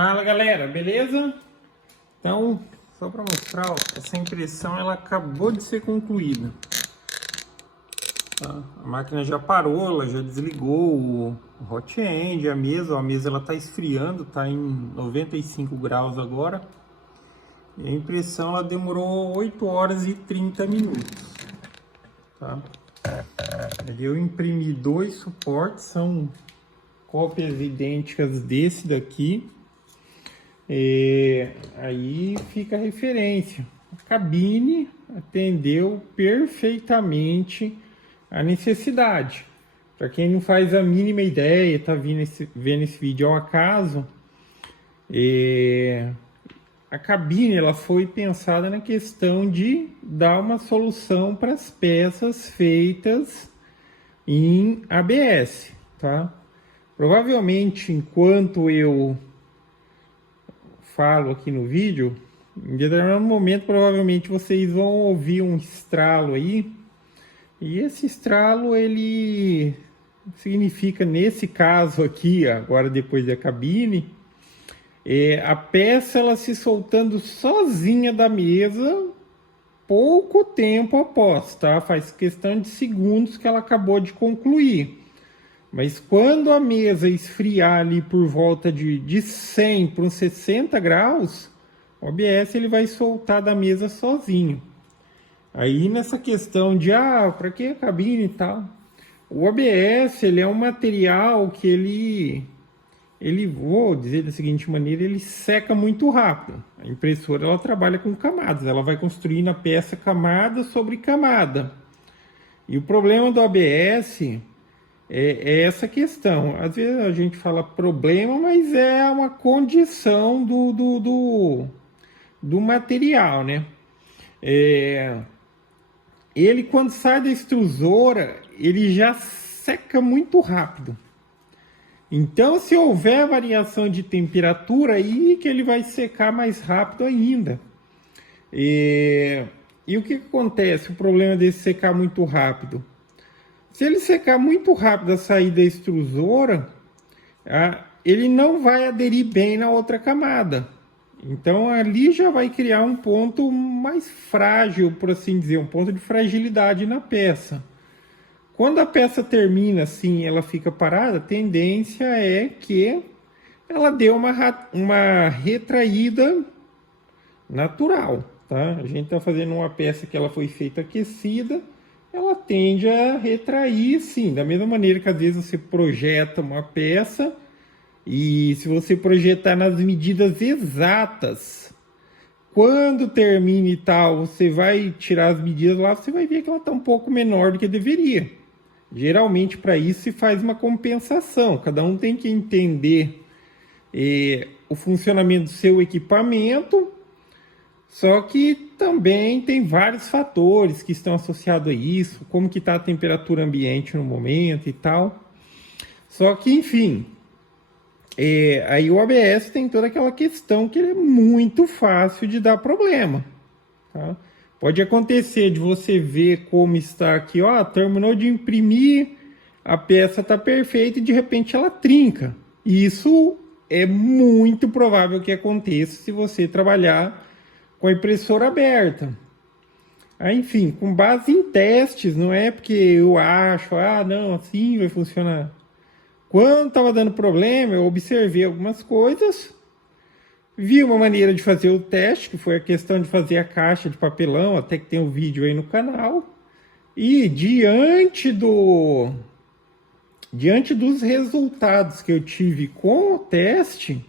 Fala galera, beleza? Então, só para mostrar, ó, essa impressão ela acabou de ser concluída. Tá? A máquina já parou, ela já desligou o hot end, a mesa ela está esfriando, está em 95 graus agora. E a impressão ela demorou 8 horas e 30 minutos. Tá? Eu imprimi 2 suportes, são cópias idênticas desse daqui. Aí fica a referência. A cabine atendeu perfeitamente a necessidade. Para quem não faz a mínima ideia, está vendo esse vídeo ao acaso, a cabine ela foi pensada na questão de dar uma solução para as peças feitas em ABS, tá? Provavelmente, enquanto eu falo aqui no vídeo, em determinado momento provavelmente vocês vão ouvir um estralo aí, e esse estralo ele significa, nesse caso aqui, agora depois da cabine, a peça ela se soltando sozinha da mesa pouco tempo após, tá? Faz questão de segundos que ela acabou de concluir. Mas quando a mesa esfriar ali por volta de 100 para uns 60 graus, o ABS ele vai soltar da mesa sozinho. Aí nessa questão de, para que a cabine e tal? O ABS ele é um material que ele, vou dizer da seguinte maneira, ele seca muito rápido. A impressora ela trabalha com camadas, ela vai construindo a peça camada sobre camada. E o problema do ABS é essa questão. Às vezes a gente fala problema, mas é uma condição do material, né? Ele, quando sai da extrusora, ele já seca muito rápido. Então, se houver variação de temperatura, aí que ele vai secar mais rápido ainda. E o que acontece? O problema desse secar muito rápido. Se ele secar muito rápido a sair da extrusora, ele não vai aderir bem na outra camada. Então ali já vai criar um ponto mais frágil, por assim dizer, um ponto de fragilidade na peça. Quando a peça termina assim, ela fica parada, a tendência é que ela dê uma retraída natural, tá? A gente está fazendo uma peça que ela foi feita aquecida, ela tende a retrair, sim, da mesma maneira que às vezes você projeta uma peça e se você projetar nas medidas exatas, quando termina e tal, você vai tirar as medidas lá, você vai ver que ela está um pouco menor do que deveria. Geralmente para isso se faz uma compensação, cada um tem que entender o funcionamento do seu equipamento. Só que também tem vários fatores que estão associados a isso, como que está a temperatura ambiente no momento e tal. Só que, enfim, aí o ABS tem toda aquela questão que ele é muito fácil de dar problema. Tá? Pode acontecer de você ver como está aqui, terminou de imprimir, a peça está perfeita e de repente ela trinca. Isso é muito provável que aconteça se você trabalhar com a impressora aberta. Enfim, com base em testes, não é porque eu acho, não, assim vai funcionar. Quando estava dando problema, eu observei algumas coisas, vi uma maneira de fazer o teste, que foi a questão de fazer a caixa de papelão, até que tem um vídeo aí no canal, e diante dos resultados que eu tive com o teste,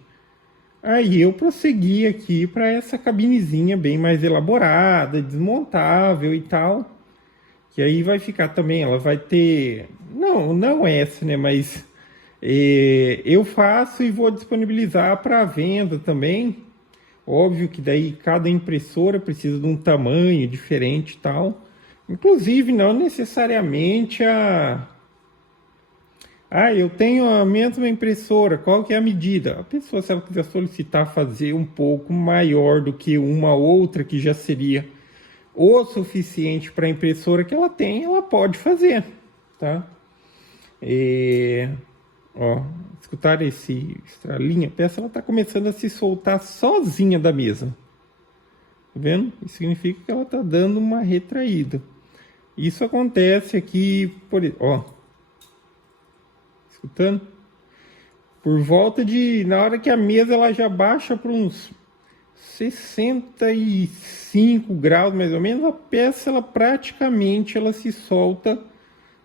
aí eu prossegui aqui para essa cabinezinha bem mais elaborada, desmontável e tal. Que aí vai ficar também, ela vai ter... Não essa, né? Mas eu faço e vou disponibilizar para venda também. Óbvio que daí cada impressora precisa de um tamanho diferente e tal. Inclusive, não necessariamente eu tenho a mesma impressora, qual que é a medida? A pessoa, se ela quiser solicitar fazer um pouco maior do que uma outra, que já seria o suficiente para a impressora que ela tem, ela pode fazer, tá? Ó, escutaram esse estralinho? A peça ela tá começando a se soltar sozinha da mesa. Tá vendo? Isso significa que ela tá dando uma retraída. Isso acontece aqui, ó, escutando? Por volta de, na hora que a mesa ela já baixa para uns 65 graus mais ou menos, a peça ela praticamente ela se solta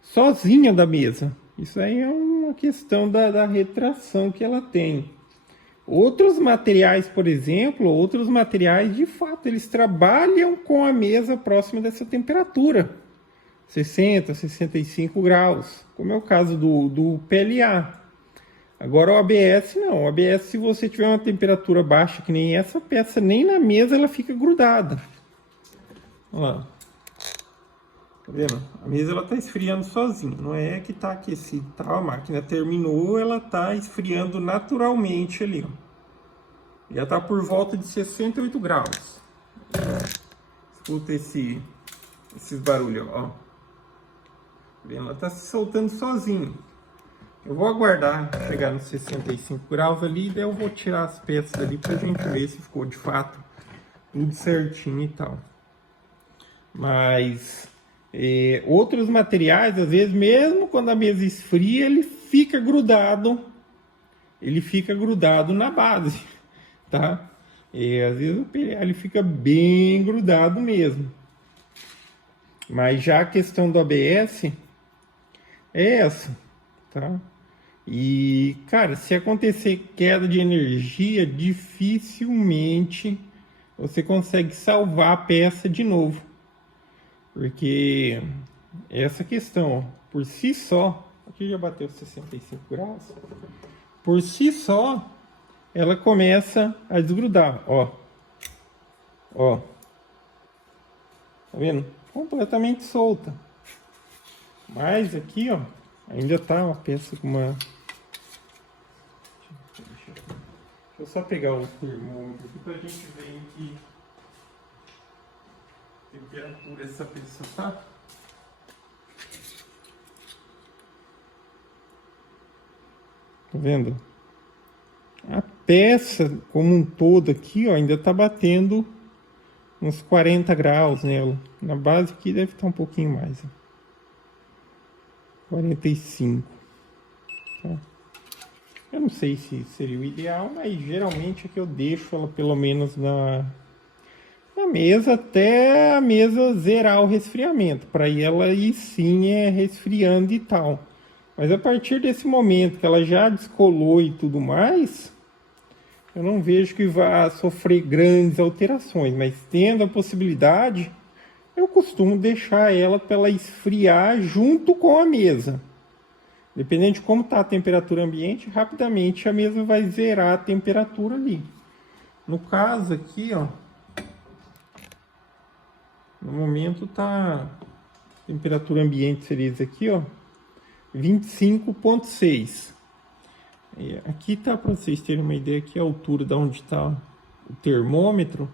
sozinha da mesa. Isso aí é uma questão da retração que ela tem. Outros materiais, por exemplo, outros materiais de fato eles trabalham com a mesa próxima dessa temperatura, 60, 65 graus, como é o caso do PLA. Agora o ABS não, o ABS se você tiver uma temperatura baixa que nem essa peça, nem na mesa ela fica grudada. Olha lá. Tá vendo? A mesa ela tá esfriando sozinha, não é que tá aquecido, tá? A máquina terminou, ela tá esfriando naturalmente ali, ó. Já tá por volta de 68 graus. Escuta esses barulhos, ó. Tá vendo? Ela tá se soltando sozinha. Eu vou aguardar chegar nos 65 graus ali, daí eu vou tirar as peças dali pra gente ver se ficou de fato tudo certinho e tal. Mas outros materiais, às vezes, mesmo quando a mesa esfria, ele fica grudado na base, tá? Às vezes o PLA ele fica bem grudado mesmo. Mas já a questão do ABS é essa, tá? E, cara, se acontecer queda de energia, dificilmente você consegue salvar a peça de novo. Porque essa questão, ó, por si só, aqui já bateu 65 graus, por si só, ela começa a desgrudar, ó. Ó. Tá vendo? Completamente solta. Mas aqui, ó, ainda tá uma peça com uma... Deixa eu só pegar o termômetro aqui pra gente ver em que temperatura essa peça tá. Tá vendo? A peça como um todo aqui, ó, ainda tá batendo uns 40 graus nela. Na base aqui deve estar um pouquinho mais, ó. 45. Tá? Eu não sei se seria o ideal, mas geralmente é que eu deixo ela pelo menos na mesa até a mesa zerar o resfriamento, para ela ir sim resfriando e tal. Mas a partir desse momento que ela já descolou e tudo mais, eu não vejo que vá sofrer grandes alterações, mas tendo a possibilidade, eu costumo deixar ela para ela esfriar junto com a mesa. Dependendo de como está a temperatura ambiente, rapidamente a mesa vai zerar a temperatura ali. No caso aqui, ó, no momento tá temperatura ambiente seria isso aqui, ó, 25,6. Aqui tá, para vocês terem uma ideia aqui a altura de onde está o termômetro,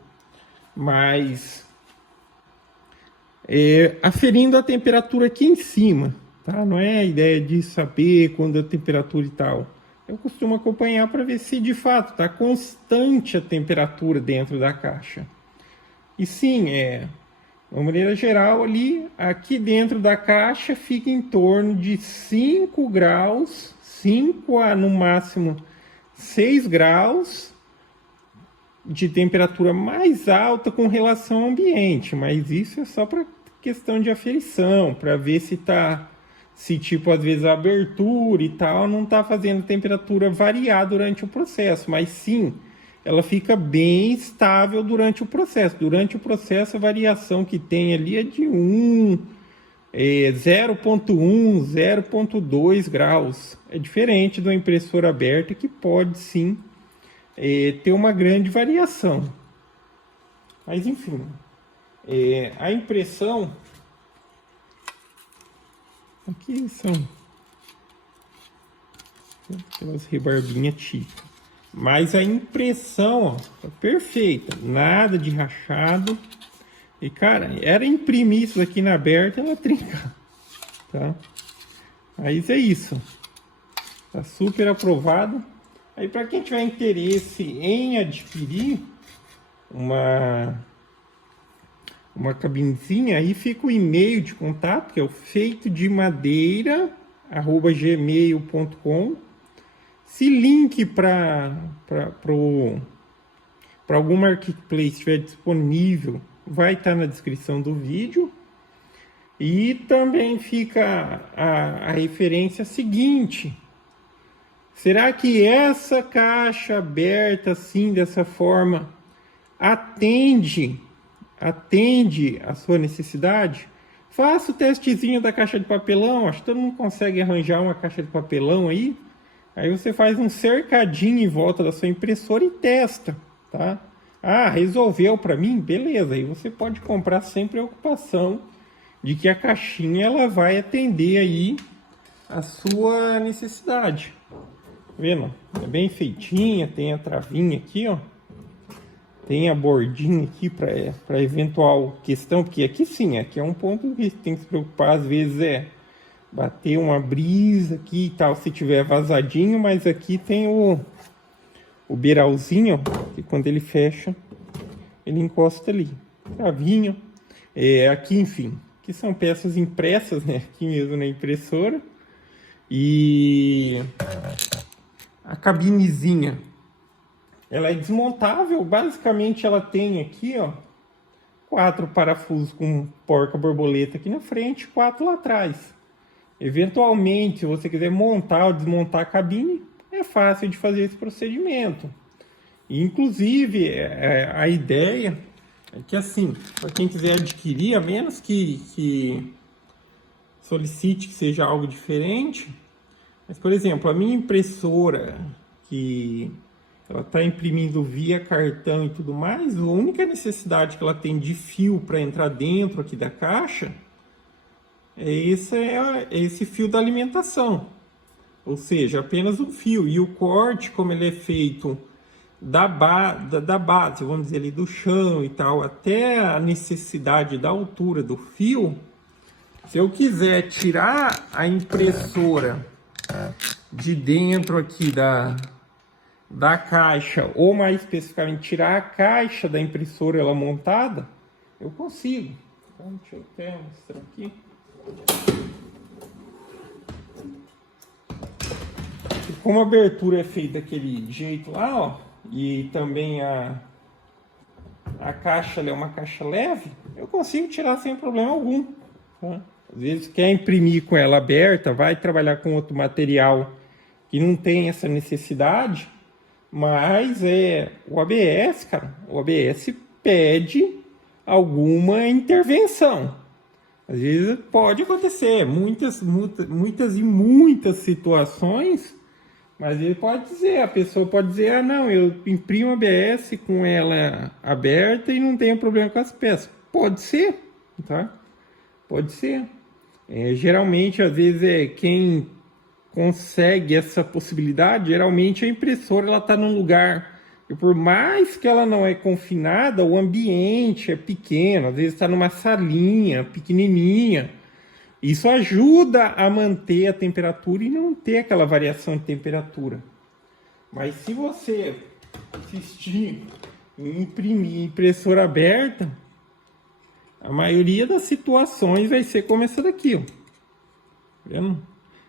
mas aferindo a temperatura aqui em cima, tá? Não é a ideia de saber quando a temperatura e tal. Eu costumo acompanhar para ver se de fato está constante a temperatura dentro da caixa. E sim, de uma maneira geral ali, aqui dentro da caixa fica em torno de 5 graus, 5 a no máximo 6 graus de temperatura mais alta com relação ao ambiente, mas isso é só para questão de aferição, para ver se tipo às vezes a abertura e tal não está fazendo a temperatura variar durante o processo, mas sim, ela fica bem estável durante o processo. Durante o processo, a variação que tem ali é de 0,1, 0,2 graus. É diferente da impressora aberta, que pode sim ter uma grande variação. Mas enfim, a impressão... Aqui são aquelas rebarbinhas típicas. Mas a impressão, ó, tá perfeita, nada de rachado. E cara, era imprimir isso aqui na aberta, ela trinca, tá? Mas é isso. Tá super aprovado. Aí para quem tiver interesse em adquirir uma cabinezinha, aí fica o e-mail de contato, que é o feitodemadera@gmail.com. Se link para algum marketplace estiver disponível, vai estar na descrição do vídeo. E também fica a referência seguinte: será que essa caixa aberta assim, dessa forma, atende a sua necessidade? Faça o testezinho da caixa de papelão. Acho que todo mundo consegue arranjar uma caixa de papelão aí. Aí você faz um cercadinho em volta da sua impressora e testa, tá? Ah, resolveu para mim? Beleza. Aí você pode comprar sem preocupação de que a caixinha ela vai atender aí a sua necessidade. Tá vendo? É bem feitinha, tem a travinha aqui, ó. Tem a bordinha aqui para eventual questão, porque aqui sim, aqui é um ponto que tem que se preocupar, às vezes é bater uma brisa aqui e tal, se tiver vazadinho, mas aqui tem o beiralzinho, ó, que quando ele fecha, ele encosta ali. Travinho. Aqui, enfim, que são peças impressas, né? Aqui mesmo na impressora. E a cabinezinha, ela é desmontável. Basicamente ela tem aqui, ó, 4 parafusos com porca-borboleta aqui na frente, 4 lá atrás. Eventualmente, se você quiser montar ou desmontar a cabine, é fácil de fazer esse procedimento. Inclusive, a ideia é que, assim, para quem quiser adquirir, a menos que solicite que seja algo diferente, mas, por exemplo, a minha impressora, que ela está imprimindo via cartão e tudo mais, a única necessidade que ela tem de fio para entrar dentro aqui da caixa é esse fio da alimentação. Ou seja, apenas um fio. E o corte, como ele é feito da base, vamos dizer ali, do chão e tal, até a necessidade da altura do fio, se eu quiser tirar a impressora de dentro aqui da caixa, ou mais especificamente tirar a caixa da impressora ela montada, eu consigo. Então, deixa eu até mostrar aqui. E como a abertura é feita daquele jeito lá, ó, e também a caixa é uma caixa leve, eu consigo tirar sem problema algum, tá? Às vezes quer imprimir com ela aberta, vai trabalhar com outro material que não tem essa necessidade, mas o ABS, cara, o ABS pede alguma intervenção. Às vezes pode acontecer, muitas e muitas situações, mas ele pode dizer, a pessoa pode dizer, ah não, eu imprimo ABS com ela aberta e não tenho problema com as peças. Pode ser, tá? Pode ser. Geralmente, às vezes, quem consegue essa possibilidade, geralmente a impressora ela está num lugar, e por mais que ela não é confinada, o ambiente é pequeno, às vezes está numa salinha pequenininha. Isso ajuda a manter a temperatura e não ter aquela variação de temperatura. Mas se você insistir em imprimir impressora aberta, a maioria das situações vai ser como essa daqui, ó. Vendo?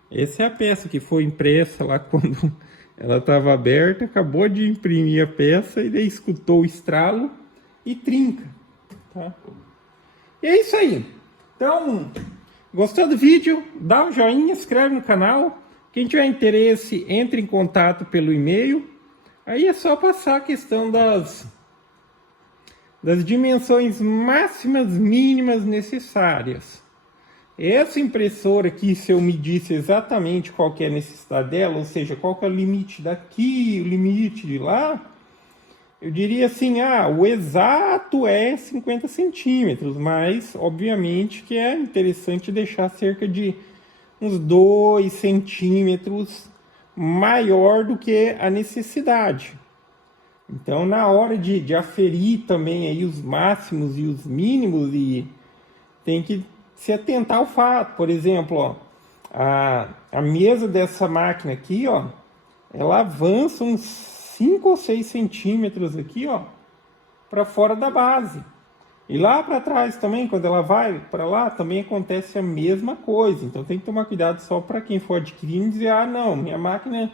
Essa é a peça que foi impressa lá quando ela estava aberta, acabou de imprimir a peça e daí escutou o estralo e trinca, tá? E é isso aí. Então, gostou do vídeo? Dá um joinha, se inscreve no canal. Quem tiver interesse, entre em contato pelo e-mail. Aí é só passar a questão das dimensões máximas mínimas necessárias. Essa impressora aqui, se eu medisse exatamente qual que é a necessidade dela, ou seja, qual que é o limite daqui, o limite de lá, eu diria assim, o exato é 50 centímetros, mas obviamente que é interessante deixar cerca de uns 2 centímetros maior do que a necessidade. Então, na hora de aferir também aí os máximos e os mínimos, e tem que se atentar ao fato. Por exemplo, ó, A mesa dessa máquina aqui, ó, ela avança uns 5 ou 6 centímetros aqui, ó, para fora da base. E lá para trás também, quando ela vai para lá, também acontece a mesma coisa. Então tem que tomar cuidado só para quem for adquirindo e dizer, ah, não, minha máquina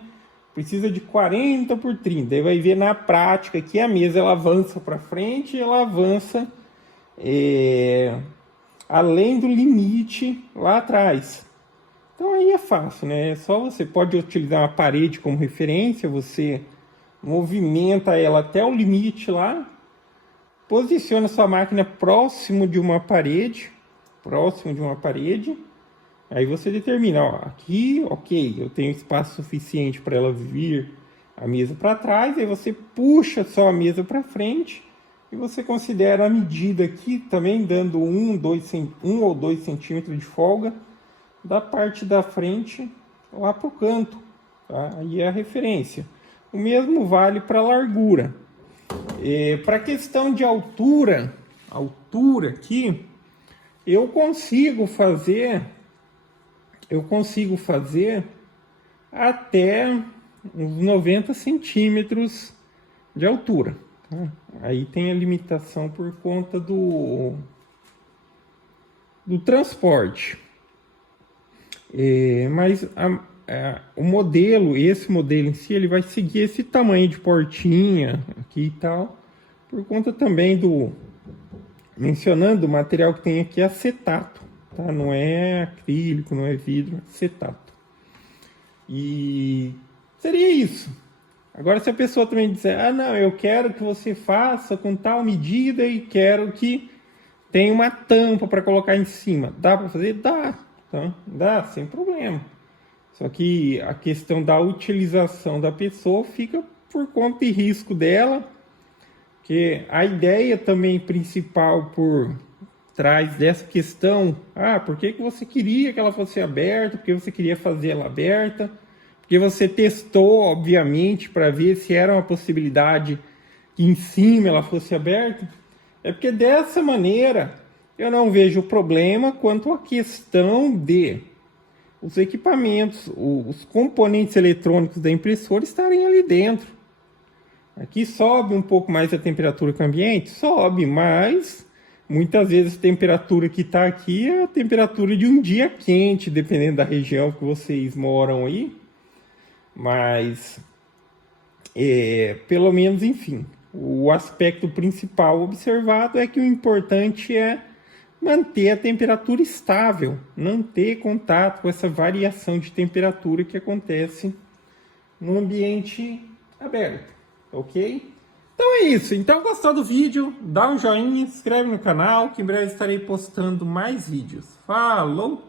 precisa de 40 por 30. Aí vai ver na prática que a mesa ela avança para frente e ela avança além do limite lá atrás. Então aí é fácil, né? É só você pode utilizar uma parede como referência, você movimenta ela até o limite lá, posiciona sua máquina próximo de uma parede, aí você determina, ó, aqui, ok, eu tenho espaço suficiente para ela vir a mesa para trás, aí você puxa só a mesa para frente e você considera a medida aqui também, dando 1 ou 2 centímetros de folga da parte da frente lá para o canto, tá? Aí é a referência. O mesmo vale para a largura. Para a questão de altura aqui, eu consigo fazer até uns 90 centímetros de altura, tá? Aí tem a limitação por conta do transporte. Mas esse modelo em si, ele vai seguir esse tamanho de portinha aqui e tal, por conta também mencionando o material que tem aqui, acetato, tá? Não é acrílico, não é vidro, é acetato. E seria isso. Agora, se a pessoa também disser, ah, não, eu quero que você faça com tal medida e quero que tenha uma tampa para colocar em cima, dá para fazer? Dá, tá? Dá, sem problema. Só que a questão da utilização da pessoa fica por conta e risco dela, que a ideia também principal por trás dessa questão, por que você queria que ela fosse aberta, porque você queria fazer ela aberta, porque você testou, obviamente, para ver se era uma possibilidade que em cima ela fosse aberta, é porque dessa maneira eu não vejo problema quanto à questão de os equipamentos, os componentes eletrônicos da impressora estarem ali dentro. Aqui sobe um pouco mais a temperatura que o ambiente? Sobe, mas muitas vezes a temperatura que está aqui é a temperatura de um dia quente, dependendo da região que vocês moram aí. Mas, pelo menos, enfim, o aspecto principal observado é que o importante é manter a temperatura estável, não ter contato com essa variação de temperatura que acontece no ambiente aberto, ok? Então é isso. Então, gostou do vídeo? Dá um joinha, se inscreve no canal, que em breve estarei postando mais vídeos. Falou!